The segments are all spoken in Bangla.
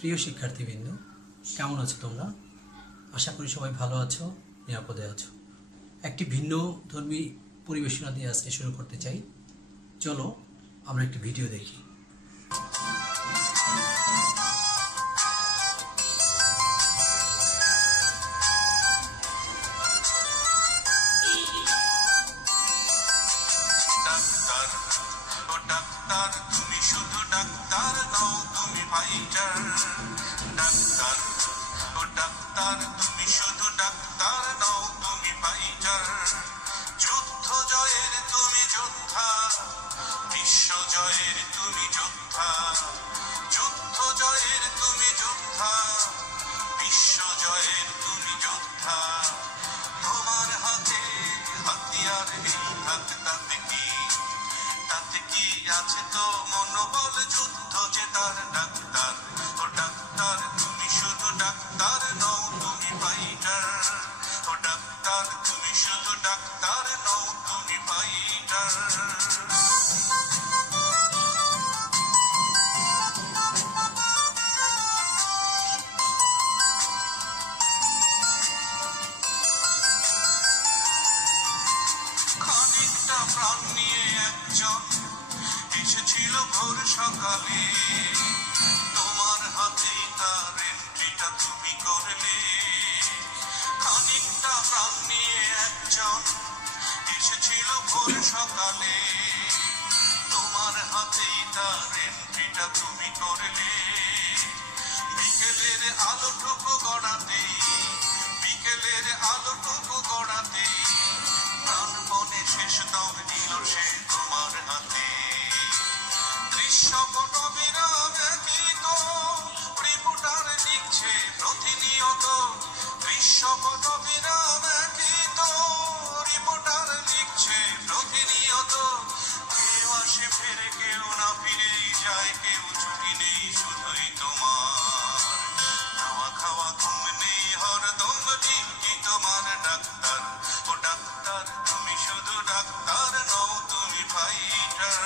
প্রিয় শিক্ষার্থীবৃন্দ, কেমন আছো তোমরা? আশা করি সবাই ভালো আছো, নিরাপদে আছো। একটি ভিন্ন ধর্মী পরিবেশনা দিয়ে আজকে শুরু করতে চাই। চলো আমরা একটি ভিডিও দেখি। ডাক্তার তুমি শুধু ডাক্তার নও, তুমি ফাইটার। ডাক্তার ও ডাক্তার তুমি শুধু ডাক্তার নও, তুমি ফাইটার। যুদ্ধ জয়ের তুমি যোদ্ধা, বিশ্ব জয়ের তুমি যোদ্ধা। যুদ্ধ জয়ের তুমি যোদ্ধা, বিশ্ব জয়ের তুমি যোদ্ধা। তোমার হাতে হাতিয়ার নেই, হাত তাতে কি আছে তো মনোবল যুদ্ধ জেতার। ডাক্তার ও ডাক্তার তুমি শুধু ডাক্তার নও, তুমি ফাইটার। ও ডাক্তার তুমি শুধু ডাক্তার নও, তুমি ফাইটার। খানিকটা প্রাণ নিয়ে একজন এসেছিল ভোর সকালে, তোমার হাতেই তার এন্ট্রিটা তুমি করলে। খানিকটা প্রাণ নিয়ে একজন এসেছিল ভোর সকালে, তোমার হাতেই তার এন্ট্রিটা তুমি করলে। বিকেলের আলোটুকু গড়াতেই, বিকেলের আলোটুকু গড়াতেই প্রাণপণে শেষ দম নিল সে তোমার হাতে। দৃশ্যপটবিরাম একই তো রিপোর্টার লিখছে প্রতিনিয়ত। দৃশ্যপটবিরাম একই তো রিপোর্টার লিখছে প্রতিনিয়ত। কেউ আসে ফেরে, কেউ না ফিরেই যায়, কেউ ছুটি নেই, শুধুই তোমার খাওয়া খাওয়া ঘুম নেই, হরদম ডিউটি তোমার। ডাক্তার ও ডাক্তার তুমি শুধু ডাক্তার নও, তুমি ফাইটার।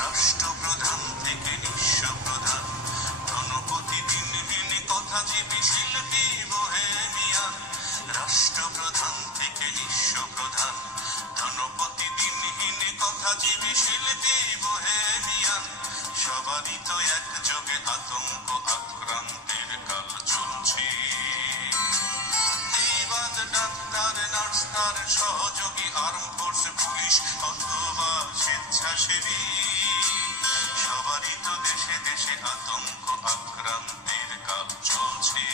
রাষ্ট্রপ্রধান থেকে নিঃস্ব প্রধান, ধনপতি দিনহীন কথাজীবী শিল্পী বোহেমিয়ান। রাষ্ট্রপ্রধান থেকে নিঃস্ব প্রধান, ধনপতি দিনহীন কথাজীবী শিল্পী বোহেমিয়ান। সবারই তো একযোগে আতঙ্ক আক্রান্তের কাল চলছে। নেইবাদ ডাক্তার, নার্স, তার সহযোগী, আর্ম ফোর্স, পুলিশ অথবা স্বেচ্ছাসেবী। সবারই তো দেশে দেশে আতঙ্ক আক্রান্তের কাল চলছে।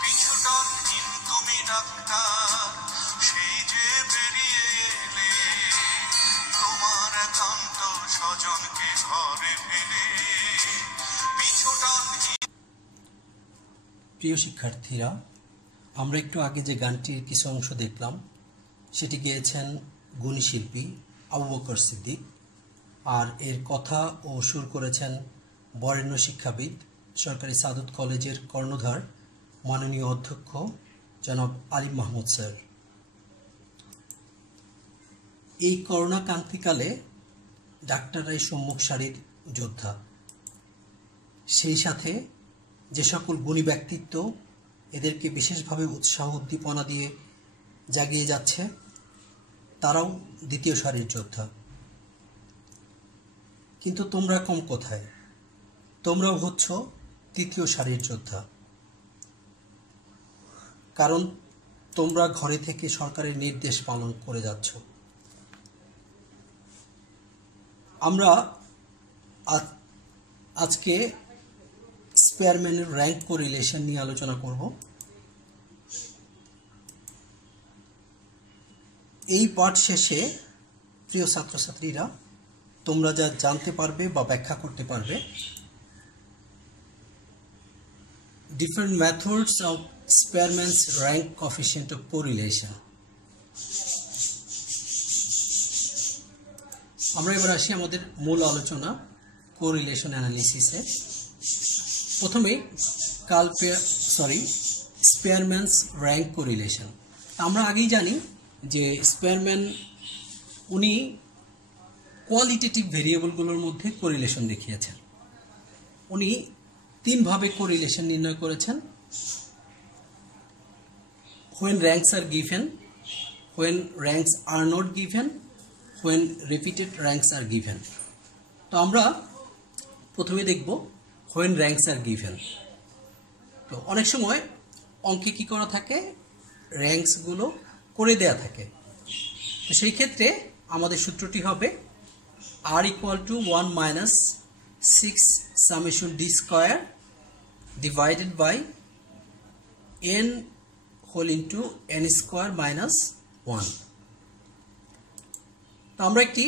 পিছুটানহীন তুমি ডাক্তার, সেই যে বেরিয়ে এলে তোমার একান্ত স্বজনকে ঘরে ফেলে। পিছুটানহীন। প্রিয় শিক্ষার্থীরা, আমরা একটু আগে যে গানটির কিছু অংশ দেখলাম সেটি গেয়েছেন গুণী শিল্পী আবু বকর সিদ্দিক, আর এর কথা ও সুর করেছেন বরেণ্য শিক্ষাবিদ, সরকারি সাদত কলেজের কর্ণধার, মাননীয় অধ্যক্ষ জনাব আলিম মাহমুদ স্যার। এই করোনা ক্রান্তিকালে ডাক্তাররাই সম্মুখ সারির যোদ্ধা। সেই সাথে যে সকল গুণী ব্যক্তিত্ব এদেরকে বিশেষভাবে উৎসাহ উদ্দীপনা দিয়ে জাগিয়ে যাচ্ছে, তারাও দ্বিতীয় সারির যোদ্ধা। কিন্তু তোমরা কম কোথায়? তোমরাও হচ্ছ তৃতীয় সারির যোদ্ধা। কারণ তোমরা ঘরে থেকে সরকারের নির্দেশ পালন করে যাচ্ছ। আমরা আজকে স্পেয়ারম্যানের র্যাঙ্ক কোরিলেশন নিয়ে আলোচনা করব। এই পাঠ শেষে প্রিয় ছাত্রছাত্রীরা তোমরা যা জানতে পারবে বা ব্যাখ্যা করতে পারবে, different methods of Spearman's rank coefficient of correlation. আমরা এবার আসি আমাদের মূল আলোচনা কোরিলেশন অ্যানালিসিসে। প্রথমে স্পেয়ারম্যানস র্যাঙ্ক কোরিলেশন। আমরা আগেই জানি যে স্পেয়ারম্যান উনি কোয়ালিটেটিভ ভেরিয়েবলগুলোর মধ্যে কোরিলেশন দেখিয়েছেন। উনি তিনভাবে কোরিলেশন নির্ণয় করেছেন: when ranks are given, when ranks are not given, when repeated ranks are given. তো আমরা প্রথমে দেখব when ranks are given। তো অনেক সময় অঙ্কে কি করা থাকে, র্যাঙ্কসগুলো করে দেয়া থাকে। তো সেই ক্ষেত্রে আমাদের সূত্রটি হবে r equal to 1 minus 6 summation d square divided by n whole into n square minus 1। তো আমরা একটি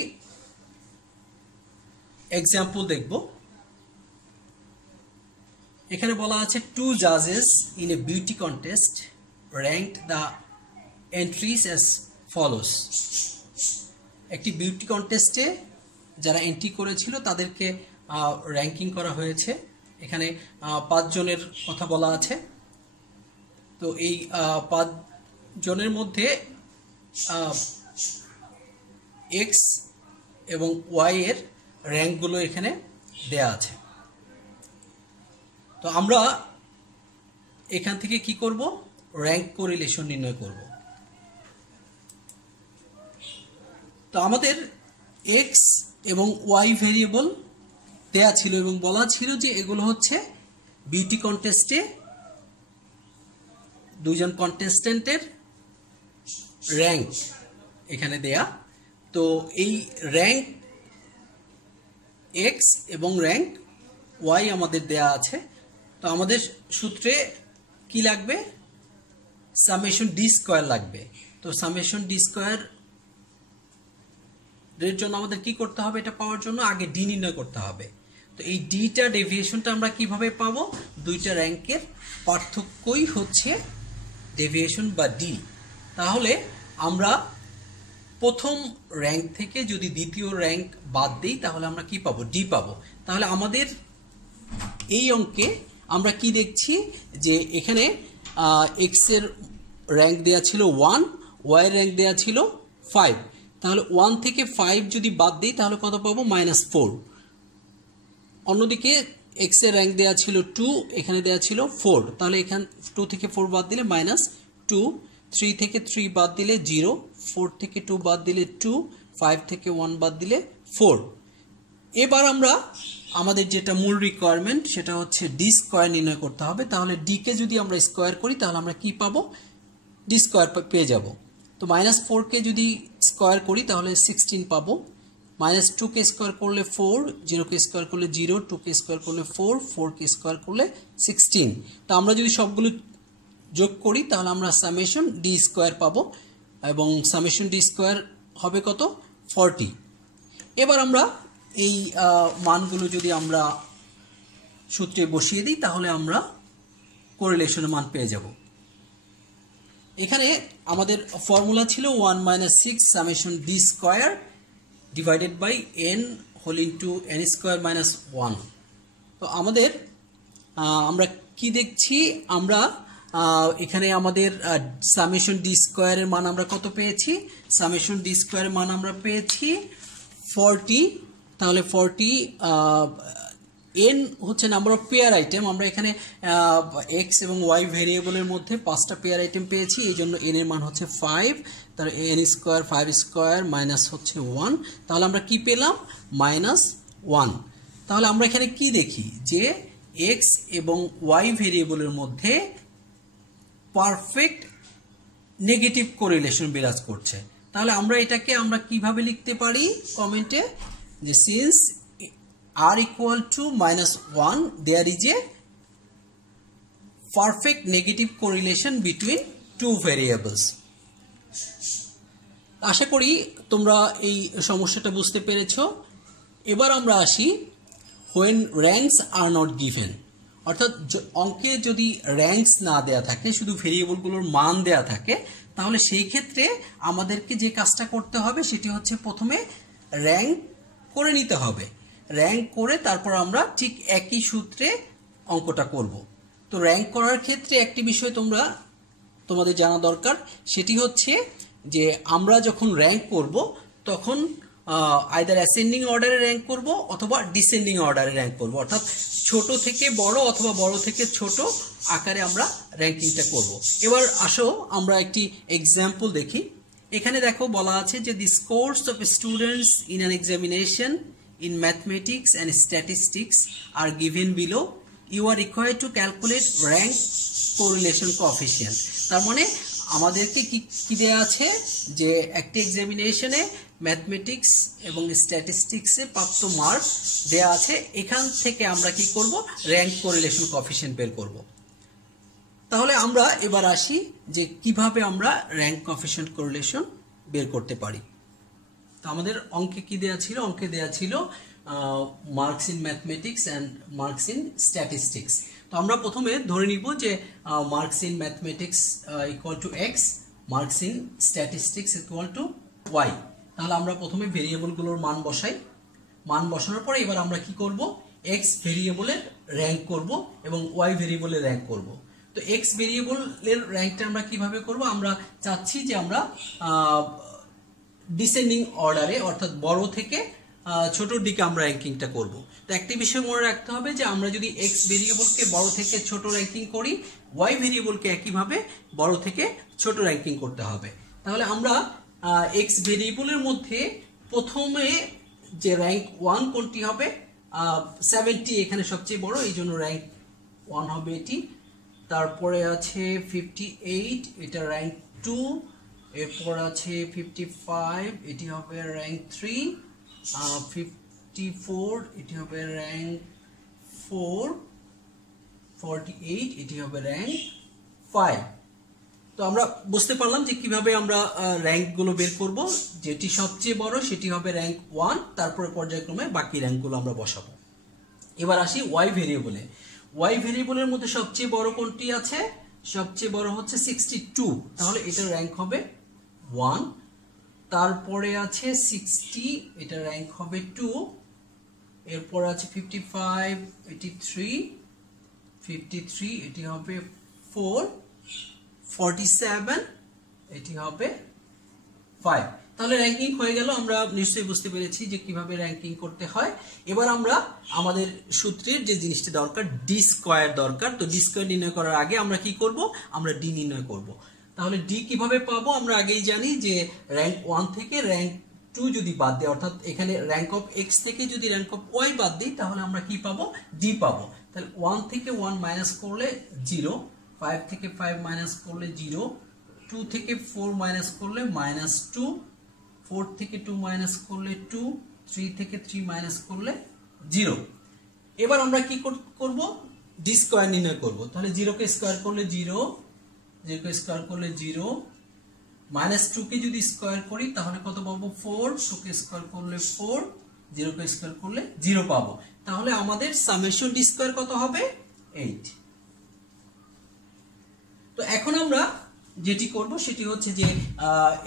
এক্সাম্পল দেখব। এখানে বলা আছে 2 judges in a beauty contest ranked the entries as follows। একটি বিউটি কন্টেস্টে যারা এন্ট্রি করেছিল তাদেরকে র্যাঙ্কিং করা হয়েছে। এখানে 5 জনের কথা বলা আছে। তো এই 5 জনের মধ্যে এক্স এবং ওয়াই এর র্যাঙ্কগুলো এখানে দেয়া আছে। তো আমরা এখান থেকে কি করব, র্যাঙ্ক কোরিলেশন নির্ণয় করব। তো আমাদের এক্স এবং ওয়াই ভেরিয়েবল দেয়া ছিল এবং বলা ছিল যে এগুলো হচ্ছে বিউটি কন্টেস্টে 2 জন কন্টেস্ট্যান্টের র্যাঙ্ক এখানে দেয়া। তো এই র্যাঙ্ক এক্স এবং র্যাঙ্ক ওয়াই আমাদের দেয়া আছে। তো আমাদের সূত্রে কি লাগবে, সামেশন ডি স্কয়ার লাগবে। তো সামেশন ডি স্কয়ার এর জন্য আমাদের কি করতে হবে, এটা পাওয়ার জন্য আগে ডি নির্ণয় করতে হবে। তো এই ডিটা ডেভিয়েশনটা আমরা কিভাবে পাবো, দুইটা র্যাঙ্কের পার্থক্যই হচ্ছে ডেভিয়েশন বা ডি। তাহলে আমরা প্রথম র্যাঙ্ক থেকে যদি দ্বিতীয় র্যাঙ্ক বাদ দিই তাহলে আমরা কি পাবো, ডি পাবো। তাহলে আমাদের এই অঙ্কে আমরা কি দেখছি যে এখানে এক্স এর র্যাঙ্ক দেয়া ছিল 1, ওয়াই এর র্যাঙ্ক দেয়া ছিল 5। তাহলে 1 থেকে 5 যদি বাদ দিই তাহলে কত পাবো, -4। অন্যদিকে এক্স এর র্যাঙ্ক দেয়া ছিল 2, এখানে দেয়া ছিল 4। তাহলে এখান 2 থেকে 4 বাদ দিলে -2, 3 থেকে 3 বাদ দিলে 0, 4 থেকে 2 বাদ দিলে 2, 5 থেকে 1 বাদ দিলে 4। এবার আমরা আমাদের যেটা মূল রিকোয়ারমেন্ট সেটা হচ্ছে ডি স্কয়ার নির্ণয় করতে হবে। তাহলে ডি কে যদি আমরা স্কয়ার করি তাহলে আমরা কি পাবো, ডি স্কয়ার পেয়ে যাব। তো -4 কে যদি স্কয়ার করি তাহলে 16 পাবো। -2 কে স্কয়ার করলে 4, 0 কে স্কয়ার করলে 0, 2 কে স্কয়ার করলে 4, 4 কে স্কয়ার করলে 16। তো আমরা যদি সবগুলো যোগ করি তাহলে আমরা সামেশন ডি স্কয়ার পাবো এবং সামেশন ডি স্কয়ার হবে কত, 40। এবার আমরা এই মানগুলো যদি আমরা সূত্রে বসিয়ে দিই তাহলে আমরা কোরিলেশনের মান পেয়ে যাব। এখানে আমাদের ফর্মুলা ছিল 1 - 6 summation D square divided by n whole into n square minus 1। তো আমাদের আমরা কি দেখছি, আমরা এখানে আমাদের সামেশন ডি স্কয়ারের মান আমরা কত পেয়েছি, সামেশন ডি স্কয়ারের মান আমরা পেয়েছি 40। তাহলে 40 n হচ্ছে নাম্বার অফ পেয়ার আইটেম। আমরা এখানে এক্স এবং ওয়াই ভেরিয়েবলের মধ্যে 5টা পেয়ার আইটেম পেয়েছি, এই জন্য n এর মান হচ্ছে 5। তাহলে n স্কয়ার 5 স্কয়ার মাইনাস হচ্ছে 1। তাহলে আমরা কি পেলাম, -1। তাহলে আমরা এখানে কি দেখি যে এক্স এবং ওয়াই ভেরিয়েবলের মধ্যে পারফেক্ট নেগেটিভ কোরিলেশন বিরাজ করছে। তাহলে আমরা এটাকে আমরা কিভাবে লিখতে পারি কমেন্টে, যে since r equal to -1 there is a perfect negative correlation between two variables। আশা করি তোমরা এই সমস্যাটা বুঝতে পেরেছো। এবার আমরা আসি when ranks are not given, অর্থাৎ অঙ্কে যদি র্যাঙ্কস না দেয়া থাকে, শুধু ভেরিয়েবলগুলোর মান দেয়া থাকে, তাহলে সেই ক্ষেত্রে আমাদেরকে যে কাজটা করতে হবে সেটি হচ্ছে প্রথমে র্যাঙ্ক করে নিতে হবে। র্যাঙ্ক করে তারপর আমরা ঠিক একই সূত্রে অঙ্কটা করব। তো র্যাঙ্ক করার ক্ষেত্রে একটি বিষয় তোমাদের জানা দরকার, সেটি হচ্ছে যে আমরা যখন র্যাঙ্ক করব তখন আইদার অ্যাসেন্ডিং অর্ডারে র্যাঙ্ক করব অথবা ডিসেন্ডিং অর্ডারে র্যাঙ্ক করব, অর্থাৎ ছোট থেকে বড় অথবা বড় থেকে ছোট আকারে আমরা র্যাঙ্কিংটা করব। এবার আসো আমরা একটি এক্সাম্পল দেখি। এখানে দেখো বলা আছে যে the scores of students in an examination in mathematics and statistics are given below, you are required to calculate rank correlation coefficient. তার মানে আমাদেরকে কি দেয়া আছে যে একটি এক্সামিনেশনে ম্যাথমেটিক্স এবং স্ট্যাটিস্টিক্সে প্রাপ্ত মার্ক দেয়া আছে, এখান থেকে আমরা কি করব, র্যাঙ্ক কোরিলেশন কোএফিসিয়েন্ট বের করব। তাহলে আমরা এবার আসি যে কিভাবে আমরা র্যাঙ্ক কোএফিসিয়েন্ট কোরিলেশন বের করতে পারি। তো আমাদের অঙ্কে কি দেয়া ছিল, অঙ্কে দেয়া ছিল marks in mathematics and marks in statistics. তো আমরা প্রথমে ধরে নিব যে marks in mathematics equal to X, marks in statistics equal to Y. তাহলে আমরা প্রথমে ভেরিয়েবলগুলোর মান বসাই। মান বসানোর পরে এবার আমরা কি করব, এক্স ভেরিয়েবলের র্যাঙ্ক করব এবং ওয়াই ভেরিয়েবলের র্যাঙ্ক করব। তো এক্স ভেরিয়েবলের র্যাঙ্কটা আমরা কিভাবে করব, আমরা চাচ্ছি যে আমরা ডিসেন্ডিং অর্ডারে অর্থাৎ বড় থেকে ছোটোর দিকে আমরা র্যাঙ্কিংটা করব। তো একটি বিষয় মনে রাখতে হবে যে আমরা যদি এক্স ভেরিয়েবলকে বড় থেকে ছোট র্যাঙ্কিং করি, ওয়াই ভেরিয়েবলকে একইভাবে বড় থেকে ছোট র্যাঙ্কিং করতে হবে। তাহলে আমরা এক্স ভেরিয়েবলের মধ্যে প্রথমে যে র্যাঙ্ক 1 কোনটি হবে, 70 এখানে সবচেয়ে বড়, এই জন্য র্যাঙ্ক 1 হবে এটি। তারপরে আছে 58, এটা র্যাঙ্ক 2। এরপর আছে 55, এটি হবে র্যাঙ্ক 3। 54, এটি হবে র্যাঙ্ক 4। 48, এটি হবে র্যাঙ্ক 5। তো আমরা বুঝতে পারলাম যে কিভাবে আমরা র্যাঙ্কগুলো বের করব। যেটি সবচেয়ে বড় সেটি হবে র্যাঙ্ক 1, তারপরে পর্যায়ক্রমে বাকি র্যাঙ্কগুলো আমরা বসাবো। এবার আসি ওয়াই ভেরিয়েবলে। ওয়াই ভেরিয়েবলের মধ্যে সবচেয়ে বড় কোনটি আছে, সবচেয়ে বড় হচ্ছে 62, তাহলে এটার র্যাঙ্ক হবে 1। তারপরে আছে 60, এটা র্যাঙ্ক হবে 2। এরপর আছে 55, এটি 3। 53, এটি হবে 4। 47, এটি হবে 5। তাহলে র্যাঙ্কিং হয়ে গেল। আমরা নিশ্চয়ই বুঝতে পেরেছি যে কিভাবে র্যাঙ্কিং করতে হয়। এবার আমরা আমাদের সূত্রের যে জিনিসটা দরকার, ডি স্কয়ার দরকার। তো ডি স্কয়ার নির্ণয় করার আগে আমরা কি করব, আমরা ডি নির্ণয় করব। তাহলে ডি কিভাবে পাবো, আমরা আগেই জানি যে র্যাঙ্ক 1 থেকে র্যাঙ্ক 2 যদি বাদ দেয়, অর্থাৎ এখানে র্যাঙ্ক অফ এক্স থেকে যদি র্যাঙ্ক অফ ওয়াই বাদ দিই, তাহলে আমরা কি পাবো, ডি পাবো। তাহলে 1 থেকে 1 মাইনাস করলে 0, 5 থেকে 5 মাইনাস করলে 0, 2 থেকে 4 মাইনাস করলে -2, 4 থেকে 2 মাইনাস করলে 2, 3 থেকে 3 মাইনাস করলে 0। এবার আমরা কি করব, ডি স্কয়ার নির্ণয় করব। তাহলে 0 কে স্কয়ার করলে 0, 0 কে স্কয়ার করলে 0, -2 কে যদি স্কয়ার করি তাহলে কত পাবো, 4, 2 কে স্কয়ার করলে 4, 0 কে স্কয়ার করলে 0 পাবো। তাহলে আমাদের সামেশন ডি স্কয়ার কত হবে, 8। তো এখন আমরা যেটি করব সেটি হচ্ছে যে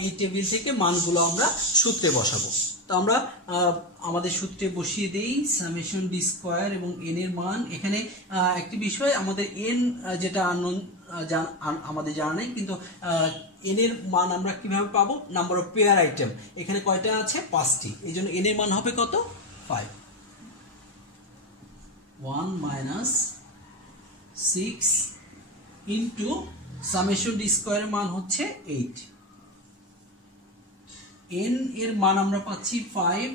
এই টেবিল থেকে মানগুলো আমরা সূত্রে বসাবো। তো আমরা আমাদের সূত্রে বসিয়ে দেই সামেশন ডি স্কয়ার এবং এন এর মান। এখানে একটি বিষয়, আমাদের এন যেটা আমাদের জানা নেই, কিন্তু এন এর মান আমরা কিভাবে পাবো, নাম্বার অফ পেয়ার আইটেম। এখানে কয়টা আছে, 5টি, এই জন্য এন এর মান হবে কত, 5। 1 মাইনাস 6 ইন্টু সামেশন ডি স্কয়ারের মান হচ্ছে 8। এন এর মান আমরা পাচ্ছি 5,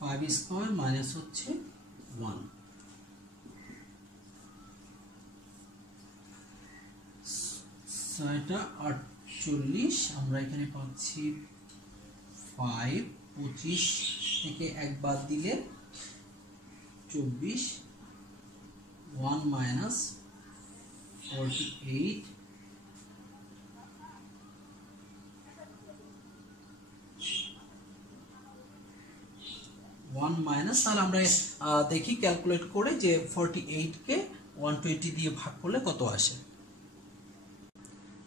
5 স্কয়ার মাইনাস হচ্ছে 1। 648, আমরা এখানে পাচ্ছি 5, 25 থেকে 1 বাদ দিলে 24, 1 মাইনাস 48, 1 1 মাইনাস, তাহলে আমরা দেখি ক্যালকুলেট করে যে 48 কে 120 দিয়ে ভাগ করলে কত আসে।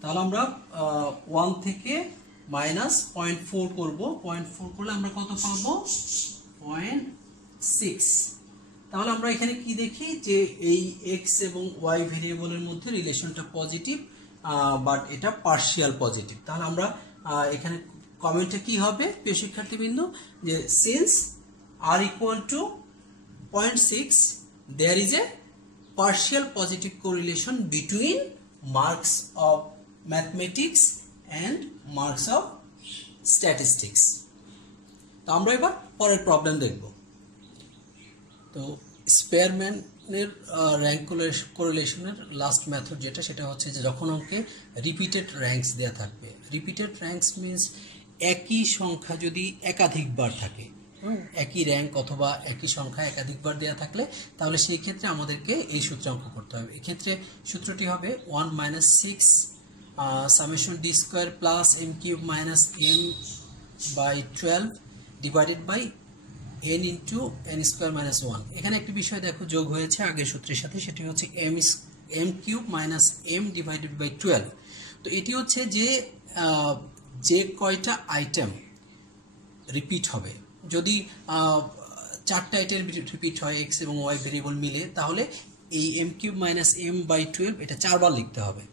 তাহলে আমরা 1 থেকে মাইনাস 0.4 করব, 0.4 করলে আমরা কত পাবো 0.6। তাহলে আমরা এখানে কি দেখি যে এই x এবং y ভেরিয়েবলের মধ্যে রিলেশনটা পজিটিভ, বাট এটা পার্শিয়াল পজিটিভ। তাহলে আমরা এখানে কমেন্টে কি হবে প্রিয় শিক্ষার্থীবৃন্দ, যে since r equal to 0.6 there is a partial positive correlation between marks of mathematics and marks of statistics। তো আমরা এবার পরের প্রবলেম দেখব। তো স্পেয়ারম্যানের র্যাঙ্ক কোরিলেশনের লাস্ট মেথড যেটা, সেটা হচ্ছে যে যখন অঙ্কে রিপিটেড র্যাঙ্কস দেওয়া থাকবে। রিপিটেড র্যাঙ্কস মিনস একই সংখ্যা যদি একাধিকবার থাকে, একই র্যাঙ্ক অথবা একই সংখ্যা একাধিকবার দেওয়া থাকলে তাহলে সেই ক্ষেত্রে আমাদেরকে এই সূত্রে অঙ্ক করতে হবে। এক্ষেত্রে সূত্রটি হবে 1 minus 6 summation D square plus M cube minus M by 12 divided by n into n square minus 1। এখানে একটি বিষয় দেখো যোগ হয়েছে আগের সূত্রের সাথে, সেটি হচ্ছে M cube minus M divided by 12। তো এটি হচ্ছে যে কয়টা আইটেম রিপিট হবে। যদি 4টা আইটেম রিপিট হয় এক্স এবং ওয়াই ভেরিয়েবল মিলে, তাহলে এই M cube minus M by 12 এটা 4বার লিখতে হবে।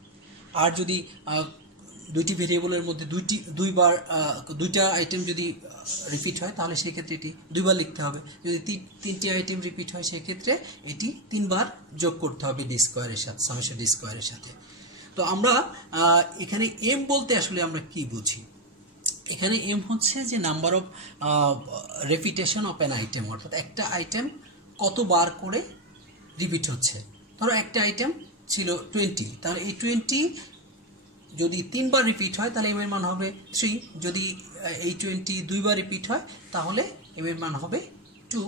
আর যদি দুইটি ভেরিয়েবলের মধ্যে দুইটা আইটেম যদি রিপিট হয় তাহলে সেই ক্ষেত্রে এটি 2বার লিখতে হবে। যদি 3টি আইটেম রিপিট হয় সেই ক্ষেত্রে এটি 3বার যোগ করতে হবে ডি স্কোয়ারের সাথে, সামেশন ডি স্কোয়ারের সাথে। তো আমরা এখানে এম বলতে আসলে আমরা কি বুঝি? এখানে এম হচ্ছে যে number of repetition of an item, অর্থাৎ একটা আইটেম কতবার করে রিপিট হচ্ছে। ধরো একটা আইটেম ছিল 20, তাহলে এই 20 যদি 3বার রিপিট হয় তাহলে এম এর মান হবে 3। যদি এই 20 2বার রিপিট হয় তাহলে এম এর মান হবে 2।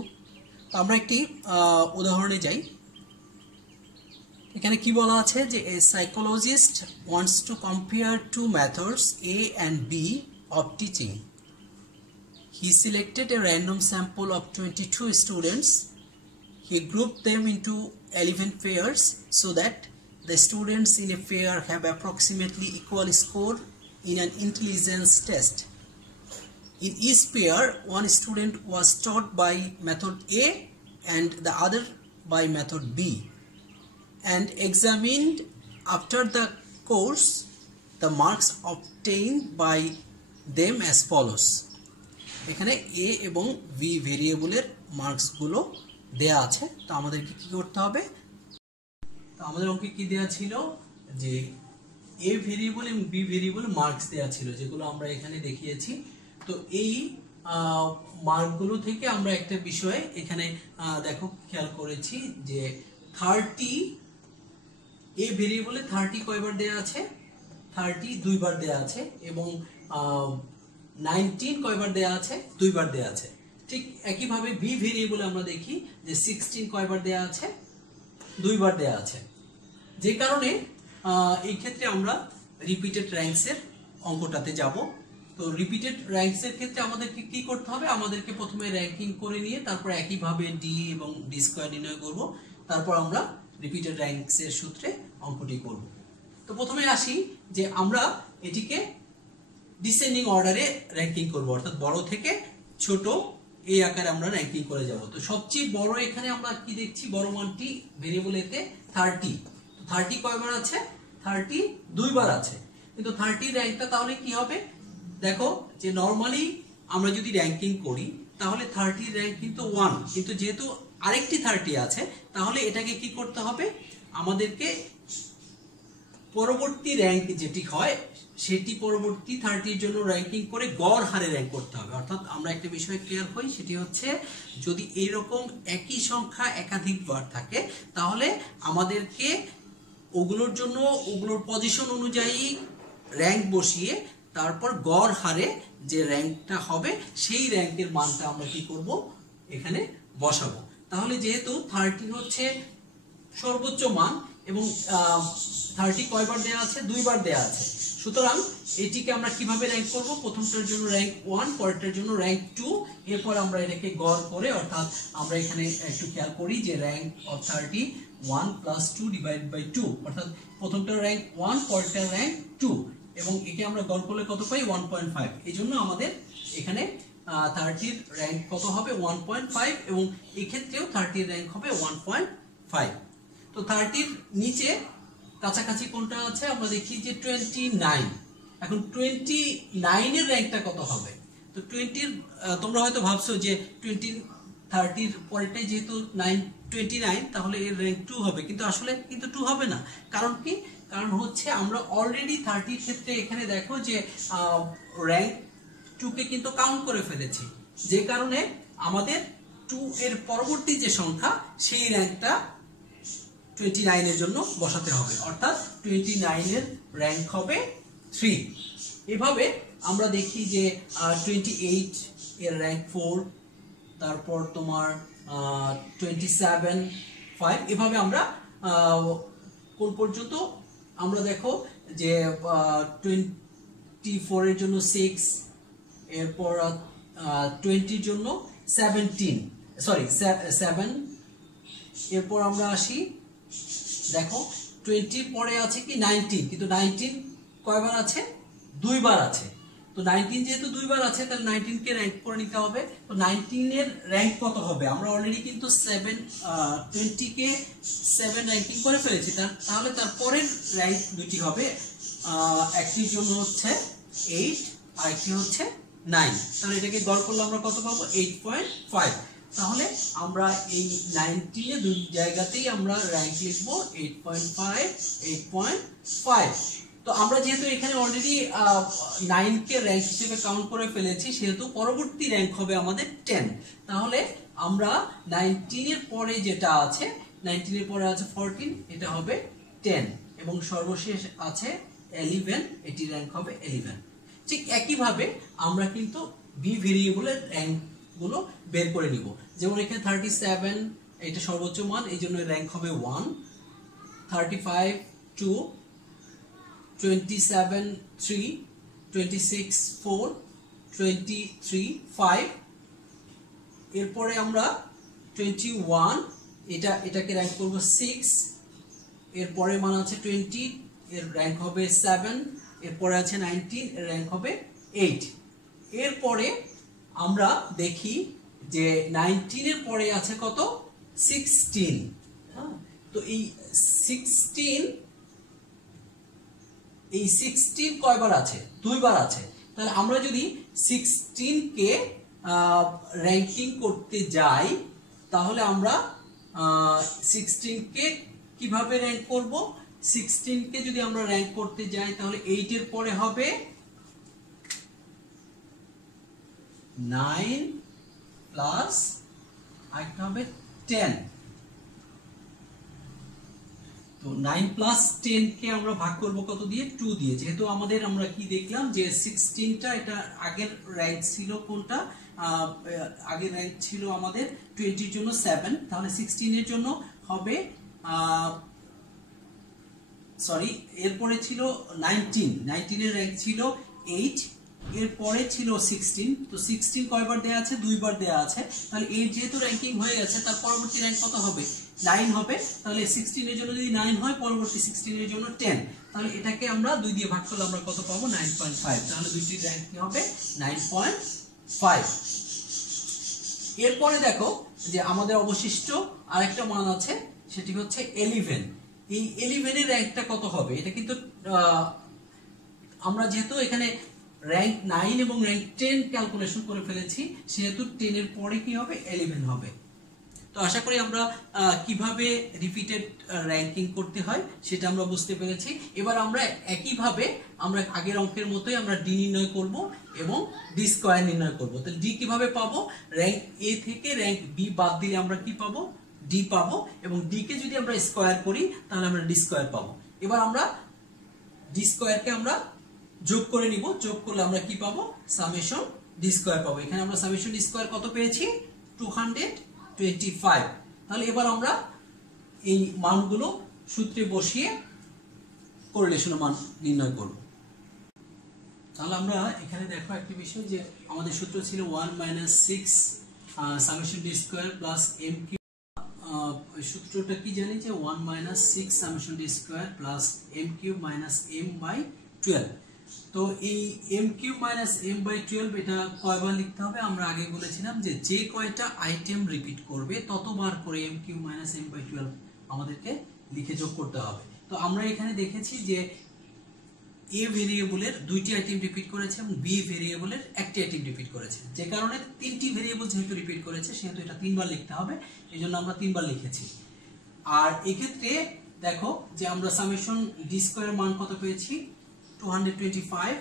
আমরা একটি উদাহরণে যাই। এখানে কি বলা আছে যে a psychologist wants to compare two methods A and B of teaching. He selected a random sample of 22 students. He grouped them into 11 pairs so that the students in a pair have approximately equal score in an intelligence test. In each pair, one student was taught by method A and the other by method B, and examined after the course. The marks obtained by them as follows. এখানে এ এবং বি ভেরিয়েবলের মার্কসগুলো দেয়া আছে। তো আমাদেরকে কি করতে হবে? তো আমাদের অঙ্কে কি দেয়া ছিল যে এ ভেরিয়েবল এবং বি ভেরিয়েবল মার্কস দেয়া ছিল, যেগুলো আমরা এখানে দেখিয়েছি। তো এই মার্কগুলো থেকে আমরা একটা বিষয় এখানে দেখো খেয়াল করেছি যে 30 এ ভেরিয়েবলে 30 কয়বার দেয়া আছে? 30 2বার দেয়া আছে, এবং 19 কয়বার দেয়া আছে? 2বার দেয়া আছে। ঠিক একইভাবে বি ভেরিয়েবলে আমরা দেখি যে 16 কয়বার দেয়া আছে? 2বার দেয়া আছে। যে কারণে এই ক্ষেত্রে আমরা রিপিটেড র্যাঙ্কসের অঙ্কটাতে যাব। তো রিপিটেড র্যাঙ্কসের ক্ষেত্রে আমাদেরকে কি করতে হবে? আমাদেরকে প্রথমে র্যাঙ্কিং করে নিয়ে তারপর একইভাবে ডি এবং ডি স্কয়ার নির্ণয় করব, তারপর আমরা রিপিটেড র্যাঙ্কসের সূত্রে অঙ্কটি করব। তো প্রথমে আসি যে আমরা এটিকে ডিসেন্ডিং অর্ডারে র্যাঙ্কিং করব, অর্থাৎ বড় থেকে ছোট এই আকারে আমরা র্যাঙ্কিং করে যাব। তো সবচেয়ে বড় এখানে আমরা কি দেখছি? বড় মানটি ভেরিয়েবল এতে 30। 30 কয়বার আছে? 30 2বার আছে। কিন্তু 30 র্যাঙ্কটা তাহলে কি হবে? দেখো যে নরমালি আমরা যদি র্যাঙ্কিং করি তাহলে 30 র্যাঙ্ক কিন্তু 1, কিন্তু যেহেতু আরেকটি 30 আছে তাহলে এটাকে কি করতে হবে? আমাদেরকে পরবর্তী র্যাঙ্ক যেটি হয় সেটি পরবর্তী 30 জন্য র্যাঙ্কিং করে গড় হারে র্যাঙ্ক করতে হবে। অর্থাৎ আমরা একটা বিষয় ক্লিয়ার হই, সেটি হচ্ছে যদি এইরকম একই সংখ্যা একাধিকবার থাকে তাহলে আমাদেরকে ওগুলোর জন্য ওগুলোর পজিশন অনুযায়ী র্যাঙ্ক বসিয়ে তারপর গড় হারে যে র্যাঙ্কটা হবে সেই র্যাঙ্কের মানটা আমরা কি করব? এখানে বসাবো। তাহলে যেহেতু 30 হচ্ছে সর্বোচ্চ মান এবং 30 কয়বার দেয়া আছে? 2বার দেয়া আছে, সুতরাং এটিকে আমরা কিভাবে র্যাঙ্ক করব, প্রথমটার জন্য র্যাঙ্ক 1, পরেরটার জন্য র্যাঙ্ক 2, এরপর আমরা এটাকে গড় করে, অর্থাৎ আমরা এখানে একটু খেয়াল করি যে র্যাঙ্ক অফ 30 1 + 2 / 2, অর্থাৎ প্রথমটার র্যাঙ্ক 1, পরেরটার র্যাঙ্ক 2, এবং একে আমরা গড় করলে কত পাই 1.5। এই জন্য আমাদের এখানে 30 এর র্যাঙ্ক কত হবে 1.5, এবং এই ক্ষেত্রেও 30 এর র্যাঙ্ক হবে 1.5। তো 30 এর নিচে কাছাকাছি কোনটা আছে আমরা দেখি যে 29। এখন 29 এর র্যাঙ্কটা কত হবে? তো 20 তোমরা হয়তো ভাবছো যে 30 এর পরেরটাই যেহেতু 29, তাহলে এর র্যাঙ্ক 2 হবে, কিন্তু আসলে কিন্তু 2 হবে না। কারণ কি? কারণ হচ্ছে আমরা অলরেডি 30 এর ক্ষেত্রে এখানে দেখো যে র্যাঙ্ক 2 কে কিন্তু কাউন্ট করে ফেলেছি, যে কারণে আমাদের 2 এর পরবর্তী যে সংখ্যা সেই র্যাঙ্কটা 29 এর জন্য বসাতে হবে, অর্থাৎ 29 এর র্যাঙ্ক হবে 3। এভাবে আমরা দেখি যে 28 এর র্যাঙ্ক 4, তারপর তোমার 27 5, এভাবে আমরা কোন পর্যন্ত আমরা দেখো যে 24 এর জন্য 6, এরপর 20 এর জন্য 7, এরপর আমরা আসি দেখো 20 পরে আছে কি 19, কিন্তু 19 কয়বার আছে? 2 বার আছে। তো 19 যেহেতু 2 বার আছে, তাহলে 19 কে র্যাঙ্ক করে নিতে হবে। তো 19 এর র্যাঙ্ক কত হবে? আমরা অলরেডি কিন্তু 20 কে 7 র্যাঙ্কিং করে ফেলেছি, তাহলে তারপরের র্যাঙ্ক দুটি হবে, একটির জন্য হচ্ছে 8 আর একটি হচ্ছে 9। তাহলে এটাকে গড় করলে আমরা কত পাবো? 8.5। তাহলে আমরা এই 19 এ দুই জায়গাতেই আমরা র্যাঙ্ক লিখব 8.5, 8.5। তো আমরা যেহেতু এখানে অলরেডি 9 কে র্যাঙ্ক হিসেবে কাউন্ট করে ফেলেছি, সেহেতু পরবর্তী র্যাঙ্ক হবে আমাদের 10। তাহলে আমরা 19 এর পরে যেটা আছে, 19 এর পরে আছে 14, এটা হবে 10, এবং সর্বশেষ আছে 11, এটি র্যাঙ্ক হবে 11। ঠিক একইভাবে আমরা কিন্তু বি ভেরিয়েবলের র্যাঙ্ক গুলো বের করে নিব। যেমন এখানে 37 এটা সর্বোচ্চ মান, এই জন্য র্যাঙ্ক হবে 1, 35 2, 27 3, 26 4, 23 5। এরপরে আমরা 21, এটাকে র্যাঙ্ক করব 6, এরপরে মান আছে 20, এর র্যাঙ্ক হবে 7, এরপরে আছে 19, এর র্যাঙ্ক হবে 8। এরপরে আমরা দেখি যে 19 এর পরে আছে কত? 16। তো এই 16 কয়বার আছে? 2 বার আছে। তাহলে আমরা যদি 16 কে র্যাঙ্কিং করতে যাই, তাহলে আমরা 16 কে কিভাবে র্যাঙ্ক করব? 16 কে যদি আমরা র্যাঙ্ক করতে যাই, তাহলে 8 এর পরে হবে 9 প্লাস আরেকটা হবে 10। তো 9 প্লাস 10 কে আমরা ভাগ করব কত দিয়ে? 2 দিয়ে। যেহেতু আমাদের আমরা কি দেখলাম যে 16টা এটা আগের র্যাঙ্ক ছিল কোনটা? আগের র্যাঙ্ক ছিল আমাদের 20 এর জন্য 7, তাহলে 16 এর জন্য হবে এরপরে ছিল 19 এর র্যাঙ্ক ছিল 8, এরপরে ছিল 16। তো 16 কয়বার দেয়া আছে? 2 বার দেয়া আছে। তাহলে এর যেহেতু র্যাঙ্কিং হয়ে গেছে, তার পরবর্তী র্যাঙ্ক কত হবে? 9 হবে। তাহলে 16 এর জন্য যদি 9 হয়, পরবর্তী 16 এর জন্য 10। তাহলে এটাকে আমরা 2 দিয়ে ভাগ করলে আমরা কত পাবো? 9.5। তাহলে দুইটির র্যাঙ্ক কি হবে? 9.5। এরপরে দেখো যে আমাদের অবশিষ্ট আরেকটা মান আছে, সেটি হচ্ছে 11। এই 11 এর র্যাঙ্কটা কত হবে? এটা কিন্তু আমরা যেহেতু এখানে র্যাঙ্ক 9 এবং র্যাঙ্ক 10 ক্যালকুলেশন করে ফেলেছি, সেহেতু 10 এর পরে কি হবে? 11 হবে। তো আশা করি আমরা কিভাবে রিপিটেড র্যাঙ্কিং করতে হয় সেটা আমরা বুঝতে পেরেছি। এবার আমরা একইভাবে আমরা আগের অঙ্কের মতোই আমরা ডি নির্ণয় করব এবং ডি স্কয়ার নির্ণয় করব। তাহলে ডি কিভাবে পাবো? র্যাঙ্ক এ থেকে র্যাঙ্ক বি বাদ দিলে আমরা কি পাবো? ডি পাবো, এবং ডি কে যদি আমরা স্কয়ার করি তাহলে আমরা ডি স্কয়ার পাবো। এবার আমরা ডি স্কয়ারকে আমরা যোগ করে নিব, যোগ করলে আমরা কি পাবো? সামেশন ডি স্কয়ার পাবো। এখানে আমরা সামেশন ডি স্কয়ার কত পেয়েছি? 225। তাহলে এবার আমরা এই মানগুলো সূত্রে বসিয়ে কোরিলেশনের মান নির্ণয় করব। তাহলে আমরা এখানে দেখো একটা বিষয় যে আমাদের সূত্র ছিল 1 - 6 summation D square plus M cube. সূত্রটা কি জানি যে 1 - 6 summation D square plus M cube minus M by 12। তো এই M cube minus M by 12 এটা কয়বার লিখতে হবে? আমরা আগে বলেছিলাম যে যে কয়টা আইটেম রিপিট করবে ততবার করে M cube minus M by 12 আমাদেরকে লিখে যোগ করতে হবে। তো আমরা এখানে দেখেছি যে এ ভেরিয়েবলের দুইটি আইটেম রিপিট করেছে এবং বি ভেরিয়েবলের একটি আইটেম রিপিট করেছে, যে কারণে তিনটি ভেরিয়েবল যেহেতু রিপিট করেছে সেহেতু এটা তিনবার লিখতে হবে, এজন্য আমরা তিনবার লিখেছি। আর এক্ষেত্রে দেখো যে আমরা সামেশন ডি স্কয়ারের মান কত পেয়েছি? 225।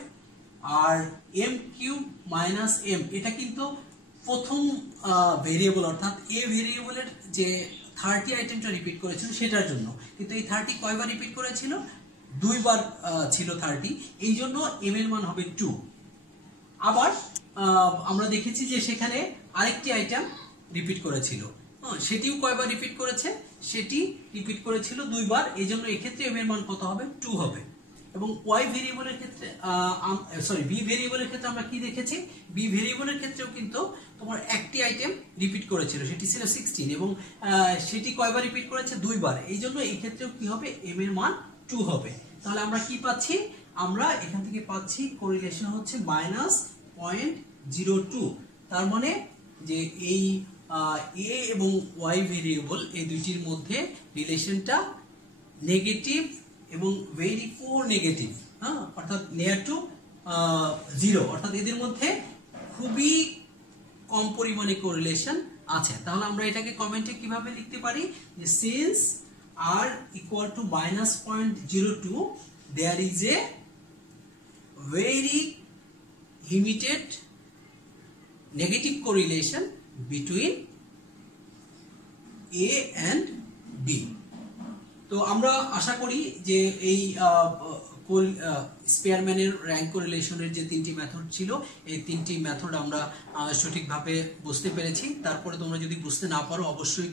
আর এম কিউব মাইনাস এম এটা কিন্তু প্রথম ভেরিয়েবল, অর্থাৎ এ ভেরিয়েবলের যে 30 আইটেমটা রিপিট করেছিল সেটার জন্য, কিন্তু এই 30 কয়বার রিপিট করেছিল? দুইবার ছিল 30, এই জন্য এম এর মান হবে 2। আবার আমরা দেখেছি যে সেখানে আরেকটি আইটেম রিপিট করেছিল, সেটিও কয়বার রিপিট করেছে? সেটি রিপিট করেছিল দুইবার, এই জন্য এক্ষেত্রে এম এর মান কত হবে? 2 হবে। এবং ওয়াই ভেরিয়েবলের ক্ষেত্রে বি ভেরিয়েবলের ক্ষেত্রে আমরা কি দেখেছি? বি ভেরিয়েবলের ক্ষেত্রেও কিন্তু তোমার একটি আইটেম রিপিট করেছিল, সেটি ছিল 16, এবং সেটি কয়বার রিপিট করেছে? দুইবার, এই জন্য এই ক্ষেত্রেও কি হবে? এম এর মান 2 হবে। তাহলে আমরা কি পাচ্ছি? আমরা এখান থেকে পাচ্ছি কোরিলেশন হচ্ছে -0.02। তার মানে যে এই এ এবং ওয়াই ভেরিয়েবল এই দুইটির মধ্যে রিলেশনটা নেগেটিভ এবং ভেরি পোর নেগেটিভ, অর্থাৎ নিয়ার টু 0, অর্থাৎ এদের মধ্যে খুবই কম পরিমাণে কোরিলেশন আছে। তাহলে আমরা এটাকে কমেন্টে কিভাবে লিখতে পারি? যে since r equal to -0.02 there is a very limited negative correlation between A and B। তো আমরা আশা করি যে এই স্পেয়ারম্যানের র্যাঙ্ক কোরিলেশনের যে তিনটি মেথড ছিল এই তিনটি মেথড আমরা সঠিকভাবে বুঝতে পেরেছি। তারপরে তোমরা যদি বুঝতে না পারো অবশ্যই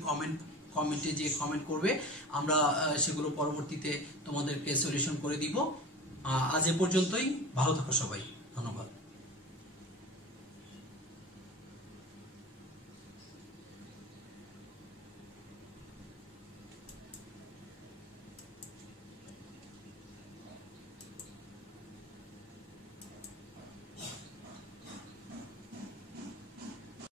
কমেন্টে যে কমেন্ট করবে, আমরা সেগুলো পরবর্তীতে তোমাদেরকে সলিউশন করে দিব। আজ এ পর্যন্তই, ভালো থাকো সবাই।